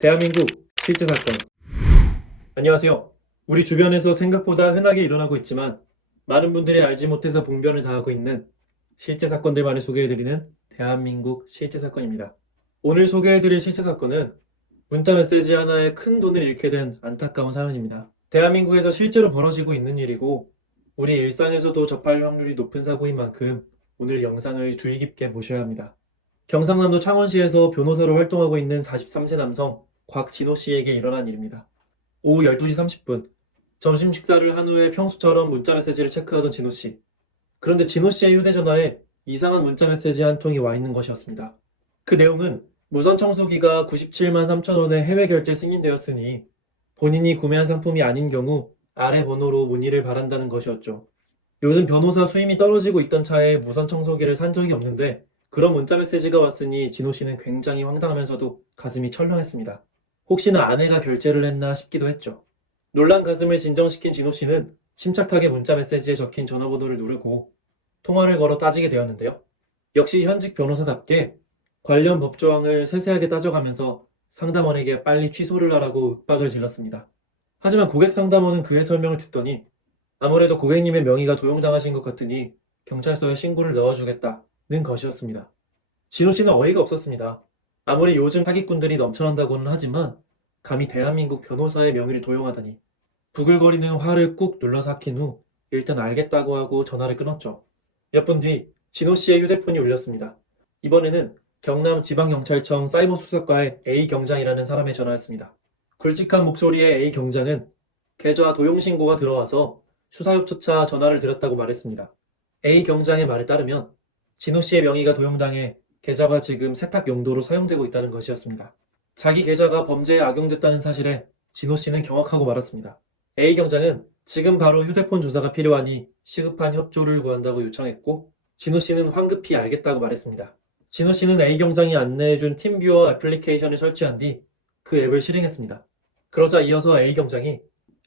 대한민국 실제 사건. 안녕하세요. 우리 주변에서 생각보다 흔하게 일어나고 있지만 많은 분들이 알지 못해서 봉변을 당하고 있는 실제 사건들만을 소개해드리는 대한민국 실제 사건입니다. 오늘 소개해드릴 실제 사건은 문자 메시지 하나에 큰 돈을 잃게 된 안타까운 사연입니다. 대한민국에서 실제로 벌어지고 있는 일이고 우리 일상에서도 접할 확률이 높은 사고인 만큼 오늘 영상을 주의 깊게 보셔야 합니다. 경상남도 창원시에서 변호사로 활동하고 있는 43세 남성 곽진호 씨에게 일어난 일입니다. 오후 12시 30분, 점심 식사를 한 후에 평소처럼 문자 메시지를 체크하던 진호 씨. 그런데 진호 씨의 휴대전화에 이상한 문자 메시지 한 통이 와 있는 것이었습니다. 그 내용은 무선 청소기가 97만 3천 원에 해외 결제 승인되었으니 본인이 구매한 상품이 아닌 경우 아래 번호로 문의를 바란다는 것이었죠. 요즘 변호사 수임이 떨어지고 있던 차에 무선 청소기를 산 적이 없는데 그런 문자 메시지가 왔으니 진호 씨는 굉장히 황당하면서도 가슴이 철렁했습니다. 혹시나 아내가 결제를 했나 싶기도 했죠. 놀란 가슴을 진정시킨 진호 씨는 침착하게 문자 메시지에 적힌 전화번호를 누르고 통화를 걸어 따지게 되었는데요. 역시 현직 변호사답게 관련 법조항을 세세하게 따져가면서 상담원에게 빨리 취소를 하라고 윽박을 질렀습니다. 하지만 고객 상담원은 그의 설명을 듣더니 아무래도 고객님의 명의가 도용당하신 것 같으니 경찰서에 신고를 넣어주겠다는 것이었습니다. 진호 씨는 어이가 없었습니다. 아무리 요즘 사기꾼들이 넘쳐난다고는 하지만 감히 대한민국 변호사의 명의를 도용하다니. 부글거리는 화를 꾹 눌러 삭힌 후 일단 알겠다고 하고 전화를 끊었죠. 몇 분 뒤 진호 씨의 휴대폰이 울렸습니다. 이번에는 경남지방경찰청 사이버수사과의 A 경장이라는 사람의 전화였습니다. 굵직한 목소리의 A 경장은 계좌 도용 신고가 들어와서 수사협조차 전화를 드렸다고 말했습니다. A 경장의 말에 따르면 진호 씨의 명의가 도용당해 계좌가 지금 세탁 용도로 사용되고 있다는 것이었습니다. 자기 계좌가 범죄에 악용됐다는 사실에 진호 씨는 경악하고 말았습니다. A 경장은 지금 바로 휴대폰 조사가 필요하니 시급한 협조를 구한다고 요청했고 진호 씨는 황급히 알겠다고 말했습니다. 진호 씨는 A 경장이 안내해준 팀뷰어 애플리케이션을 설치한 뒤 그 앱을 실행했습니다. 그러자 이어서 A 경장이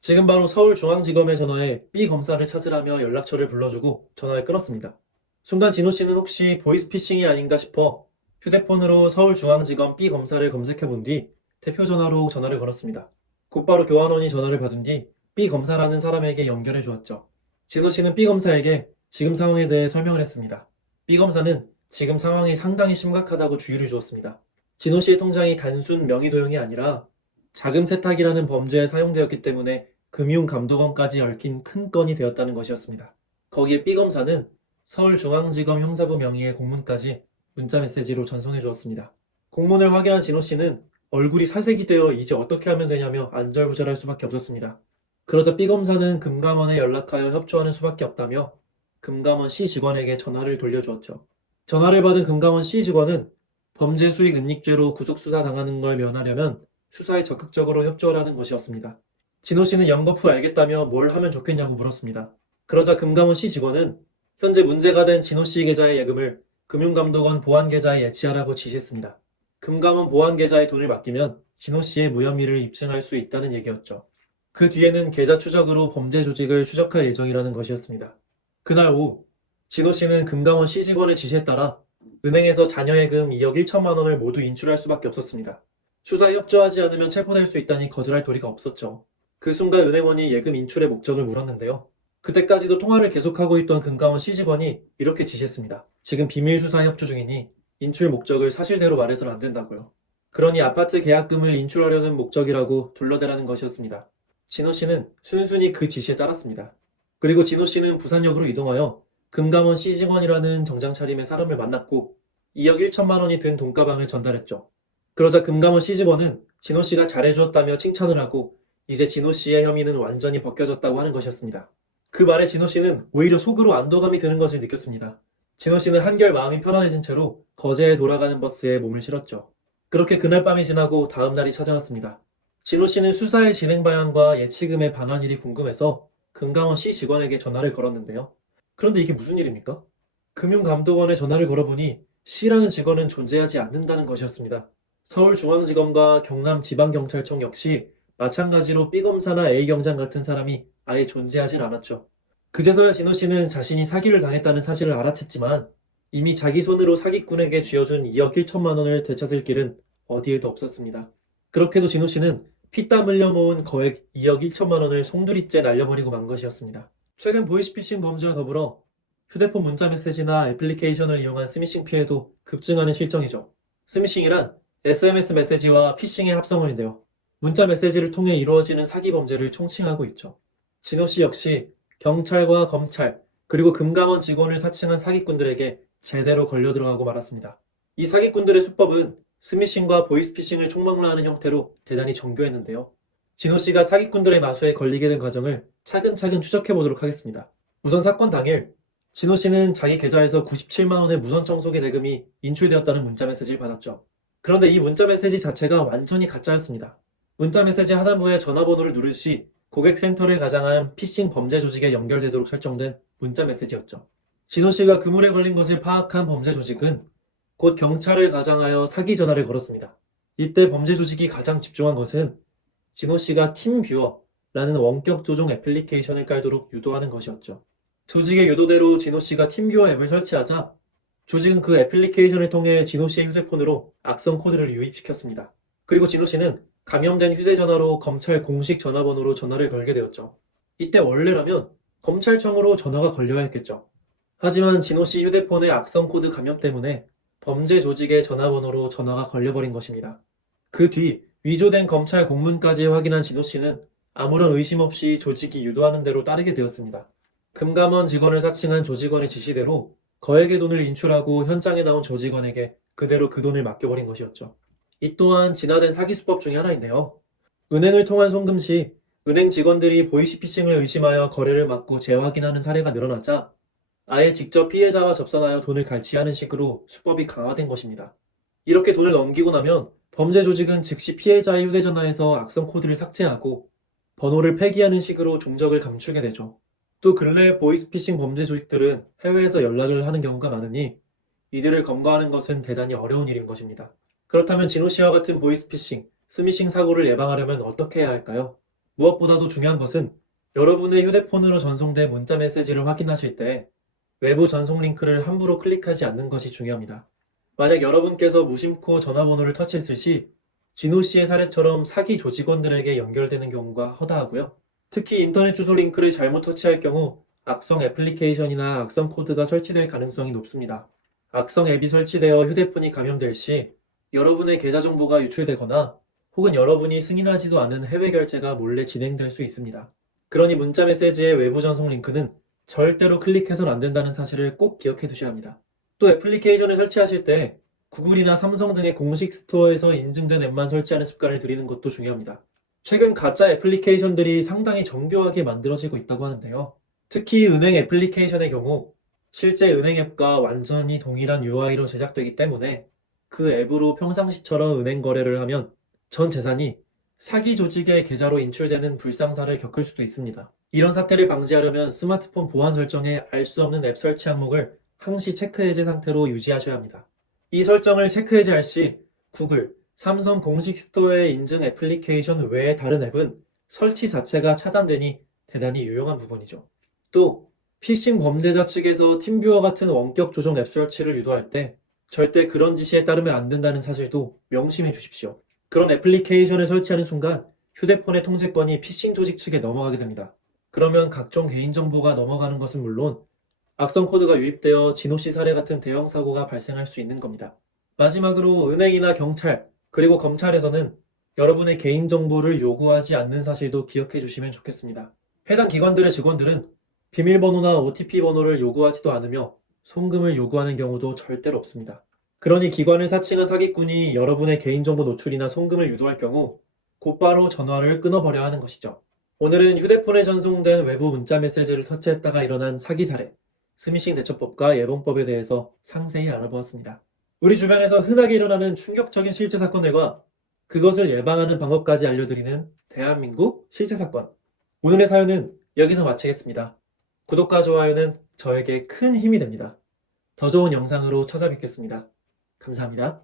지금 바로 서울중앙지검에 전화해 B 검사를 찾으라며 연락처를 불러주고 전화를 끊었습니다. 순간 진호 씨는 혹시 보이스피싱이 아닌가 싶어 휴대폰으로 서울중앙지검 B 검사를 검색해본 뒤 대표 전화로 전화를 걸었습니다. 곧바로 교환원이 전화를 받은 뒤 B 검사라는 사람에게 연결해 주었죠. 진호 씨는 B 검사에게 지금 상황에 대해 설명을 했습니다. B 검사는 지금 상황이 상당히 심각하다고 주의를 주었습니다. 진호 씨의 통장이 단순 명의 도용이 아니라 자금 세탁이라는 범죄에 사용되었기 때문에 금융감독원까지 얽힌 큰 건이 되었다는 것이었습니다. 거기에 B 검사는 서울중앙지검 형사부 명의의 공문까지 문자 메시지로 전송해 주었습니다. 공문을 확인한 진호 씨는 얼굴이 사색이 되어 이제 어떻게 하면 되냐며 안절부절할 수밖에 없었습니다. 그러자 B 검사는 금감원에 연락하여 협조하는 수밖에 없다며 금감원 C 직원에게 전화를 돌려주었죠. 전화를 받은 금감원 C 직원은 범죄 수익 은닉죄로 구속수사 당하는 걸 면하려면 수사에 적극적으로 협조하라는 것이었습니다. 진호 씨는 연거 후 알겠다며 뭘 하면 좋겠냐고 물었습니다. 그러자 금감원 C 직원은 현재 문제가 된 진호 씨 계좌의 예금을 금융감독원 보안계좌에 예치하라고 지시했습니다. 금감원 보안계좌에 돈을 맡기면 진호 씨의 무혐의를 입증할 수 있다는 얘기였죠. 그 뒤에는 계좌 추적으로 범죄 조직을 추적할 예정이라는 것이었습니다. 그날 오후 진호 씨는 금감원 C 직원의 지시에 따라 은행에서 자녀예금 2억 1천만 원을 모두 인출할 수밖에 없었습니다. 수사에 협조하지 않으면 체포될 수 있다니 거절할 도리가 없었죠. 그 순간 은행원이 예금 인출의 목적을 물었는데요. 그때까지도 통화를 계속하고 있던 금감원 C 직원이 이렇게 지시했습니다. 지금 비밀 수사 협조 중이니 인출 목적을 사실대로 말해서는 안 된다고요. 그러니 아파트 계약금을 인출하려는 목적이라고 둘러대라는 것이었습니다. 진호 씨는 순순히 그 지시에 따랐습니다. 그리고 진호 씨는 부산역으로 이동하여 금감원 C 직원이라는 정장 차림의 사람을 만났고 2억 1천만 원이 든 돈가방을 전달했죠. 그러자 금감원 C 직원은 진호 씨가 잘해주었다며 칭찬을 하고 이제 진호 씨의 혐의는 완전히 벗겨졌다고 하는 것이었습니다. 그 말에 진호 씨는 오히려 속으로 안도감이 드는 것을 느꼈습니다. 진호 씨는 한결 마음이 편안해진 채로 거제에 돌아가는 버스에 몸을 실었죠. 그렇게 그날 밤이 지나고 다음 날이 찾아왔습니다. 진호 씨는 수사의 진행 방향과 예치금의 반환일이 궁금해서 금감원 C 직원에게 전화를 걸었는데요. 그런데 이게 무슨 일입니까? 금융감독원에 전화를 걸어보니 C라는 직원은 존재하지 않는다는 것이었습니다. 서울중앙지검과 경남지방경찰청 역시 마찬가지로 B 검사나 A 경장 같은 사람이 아예 존재하진 않았죠. 그제서야 진호 씨는 자신이 사기를 당했다는 사실을 알아챘지만 이미 자기 손으로 사기꾼에게 쥐어준 2억 1천만 원을 되찾을 길은 어디에도 없었습니다. 그렇게도 진호 씨는 피땀 흘려 모은 거액 2억 1천만 원을 송두리째 날려버리고 만 것이었습니다. 최근 보이스피싱 범죄와 더불어 휴대폰 문자 메시지나 애플리케이션을 이용한 스미싱 피해도 급증하는 실정이죠. 스미싱이란 SMS 메시지와 피싱의 합성어인데요. 문자 메시지를 통해 이루어지는 사기 범죄를 총칭하고 있죠. 진호 씨 역시 경찰과 검찰, 그리고 금감원 직원을 사칭한 사기꾼들에게 제대로 걸려 들어가고 말았습니다. 이 사기꾼들의 수법은 스미싱과 보이스피싱을 총망라하는 형태로 대단히 정교했는데요. 진호 씨가 사기꾼들의 마수에 걸리게 된 과정을 차근차근 추적해 보도록 하겠습니다. 우선 사건 당일, 진호 씨는 자기 계좌에서 97만 원의 무선 청소기 대금이 인출되었다는 문자 메시지를 받았죠. 그런데 이 문자 메시지 자체가 완전히 가짜였습니다. 문자 메시지 하단부에 전화번호를 누를 시 고객센터를 가장한 피싱 범죄 조직에 연결되도록 설정된 문자 메시지였죠. 진호 씨가 그물에 걸린 것을 파악한 범죄 조직은 곧 경찰을 가장하여 사기 전화를 걸었습니다. 이때 범죄 조직이 가장 집중한 것은 진호 씨가 팀뷰어라는 원격 조종 애플리케이션을 깔도록 유도하는 것이었죠. 조직의 유도대로 진호 씨가 팀뷰어 앱을 설치하자 조직은 그 애플리케이션을 통해 진호 씨의 휴대폰으로 악성 코드를 유입시켰습니다. 그리고 진호 씨는 감염된 휴대전화로 검찰 공식 전화번호로 전화를 걸게 되었죠. 이때 원래라면 검찰청으로 전화가 걸려야 했겠죠. 하지만 진호 씨 휴대폰의 악성 코드 감염 때문에 범죄 조직의 전화번호로 전화가 걸려버린 것입니다. 그 뒤 위조된 검찰 공문까지 확인한 진호 씨는 아무런 의심 없이 조직이 유도하는 대로 따르게 되었습니다. 금감원 직원을 사칭한 조직원의 지시대로 거액의 돈을 인출하고 현장에 나온 조직원에게 그대로 그 돈을 맡겨버린 것이었죠. 이 또한 진화된 사기 수법 중의 하나인데요. 은행을 통한 송금 시 은행 직원들이 보이스피싱을 의심하여 거래를 막고 재확인하는 사례가 늘어나자 아예 직접 피해자와 접선하여 돈을 갈취하는 식으로 수법이 강화된 것입니다. 이렇게 돈을 넘기고 나면 범죄 조직은 즉시 피해자의 휴대전화에서 악성 코드를 삭제하고 번호를 폐기하는 식으로 종적을 감추게 되죠. 또 근래 보이스피싱 범죄 조직들은 해외에서 연락을 하는 경우가 많으니 이들을 검거하는 것은 대단히 어려운 일인 것입니다. 그렇다면 진호 씨와 같은 보이스피싱, 스미싱 사고를 예방하려면 어떻게 해야 할까요? 무엇보다도 중요한 것은 여러분의 휴대폰으로 전송된 문자 메시지를 확인하실 때 외부 전송 링크를 함부로 클릭하지 않는 것이 중요합니다. 만약 여러분께서 무심코 전화번호를 터치했을 시 진호 씨의 사례처럼 사기 조직원들에게 연결되는 경우가 허다하고요. 특히 인터넷 주소 링크를 잘못 터치할 경우 악성 애플리케이션이나 악성 코드가 설치될 가능성이 높습니다. 악성 앱이 설치되어 휴대폰이 감염될 시 여러분의 계좌 정보가 유출되거나 혹은 여러분이 승인하지도 않은 해외 결제가 몰래 진행될 수 있습니다. 그러니 문자 메시지의 외부 전송 링크는 절대로 클릭해서는 안 된다는 사실을 꼭 기억해 두셔야 합니다. 또 애플리케이션을 설치하실 때 구글이나 삼성 등의 공식 스토어에서 인증된 앱만 설치하는 습관을 들이는 것도 중요합니다. 최근 가짜 애플리케이션들이 상당히 정교하게 만들어지고 있다고 하는데요. 특히 은행 애플리케이션의 경우 실제 은행 앱과 완전히 동일한 UI로 제작되기 때문에 그 앱으로 평상시처럼 은행 거래를 하면 전 재산이 사기 조직의 계좌로 인출되는 불상사를 겪을 수도 있습니다. 이런 사태를 방지하려면 스마트폰 보안 설정에 알 수 없는 앱 설치 항목을 항시 체크 해제 상태로 유지하셔야 합니다. 이 설정을 체크 해제할 시 구글, 삼성 공식 스토어의 인증 애플리케이션 외의 다른 앱은 설치 자체가 차단되니 대단히 유용한 부분이죠. 또 피싱 범죄자 측에서 팀뷰어 같은 원격 조정 앱 설치를 유도할 때 절대 그런 지시에 따르면 안 된다는 사실도 명심해 주십시오. 그런 애플리케이션을 설치하는 순간 휴대폰의 통제권이 피싱 조직 측에 넘어가게 됩니다. 그러면 각종 개인정보가 넘어가는 것은 물론 악성 코드가 유입되어 진호 씨 사례 같은 대형 사고가 발생할 수 있는 겁니다. 마지막으로 은행이나 경찰, 그리고 검찰에서는 여러분의 개인정보를 요구하지 않는 사실도 기억해 주시면 좋겠습니다. 해당 기관들의 직원들은 비밀번호나 OTP 번호를 요구하지도 않으며 송금을 요구하는 경우도 절대로 없습니다. 그러니 기관을 사칭한 사기꾼이 여러분의 개인정보 노출이나 송금을 유도할 경우 곧바로 전화를 끊어버려야 하는 것이죠. 오늘은 휴대폰에 전송된 외부 문자 메시지를 터치했다가 일어난 사기 사례, 스미싱 대처법과 예방법에 대해서 상세히 알아보았습니다. 우리 주변에서 흔하게 일어나는 충격적인 실제 사건들과 그것을 예방하는 방법까지 알려드리는 대한민국 실제 사건. 오늘의 사연은 여기서 마치겠습니다. 구독과 좋아요는 저에게 큰 힘이 됩니다. 더 좋은 영상으로 찾아뵙겠습니다. 감사합니다.